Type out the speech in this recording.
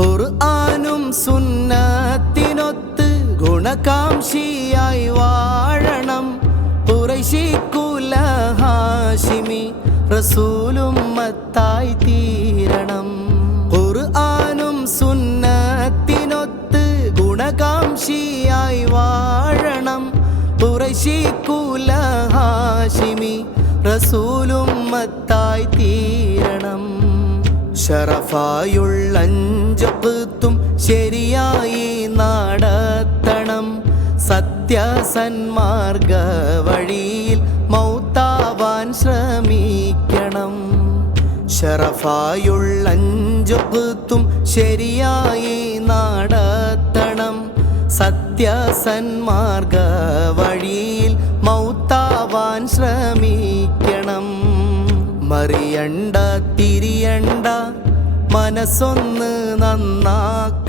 ഖുർആാനും സുന്നത്തിനൊത്ത് ഗുണകാംക്ഷിയായി വാഴണം. കുറശിക്കുല ഹാഷിമി റസൂലും മത്തായി തീരണം. ഖുർആാനും സുന്നത്തിനൊത്ത് ഗുണകാംക്ഷിയായി വാഴണം. കുറശിക്കുല ഹാഷിമി റസൂലും മത്തായി തീരണം ഷറഫായുള്ളഞ്ചത്തും ശരിയായി നടത്തണം. സത്യസന്മാർഗ വഴിയിൽ മൗത്താവാൻ ശ്രമിക്കണം. ഷറഫായുള്ളഞ്ചത്തും ശരിയായി നടത്തണം. സത്യസന്മാർഗ വഴിയിൽ മൗത്താവാൻ ശ്രമിക്കണം. മറിയണ്ട തിരിയണ്ട മനസ്സൊന്ന് നന്നാക്കണം